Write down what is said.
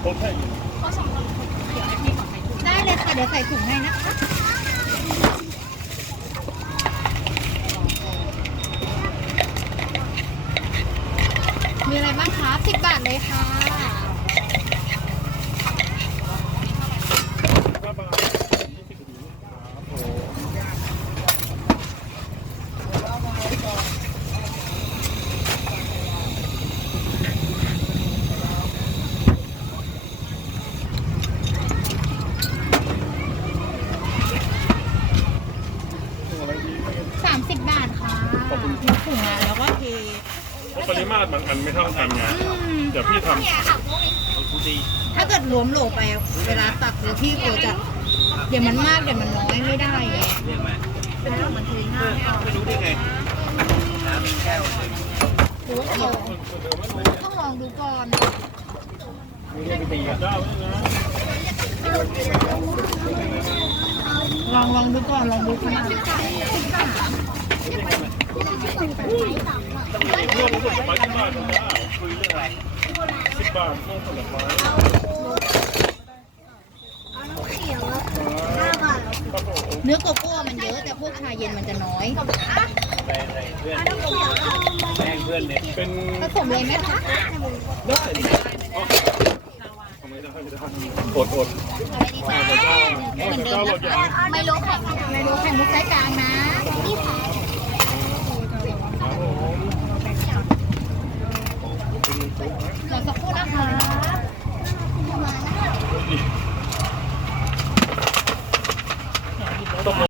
เขาแค่ขอใส่ถุงได้เลยค่ะ เดี๋ยวใส่ถุงให้นะคะมีอะไรบ้างคะสิบบาทเลยค่ะ ห้าบาทยี่สิบถุงครับผม อะไรดี สามสิบบาทค่ะ ขอบคุณ มีถุงอะแล้วก็ เพราะปริมาตรมันอันไม่เท่ากันไงอืม เดี๋ยวพี่ทำถ้าเกิดรวมโหลไปเวลาตักเดี๋ยวพี่กลัวจะเดี๋ยวมันมากเดี๋ยวมันน้อยไม่ได้ไงมันเทง่ายไม่รู้ได้ไงน้ำแก้วต้องลองดูก่อนลองลองดูก่อนลองดูขนาดสิบบาท ร่วมผลไม้ที่บ้านเจ้าคุยเรื่องอะไรสิบบาทร่วมผลไม้ครับผมเนื้อโกโก้มันเยอะแต่พวกชาเย็นมันจะน้อยเป็นผสมเลยไหมคะได้อ๋อไม่ได้ไม่ได้อดอดอะไรดีคะเหมือนเดิมนะคะไมโลแข่งไมโลแข่งมุกไซส์กลางนะนี่ค่ะ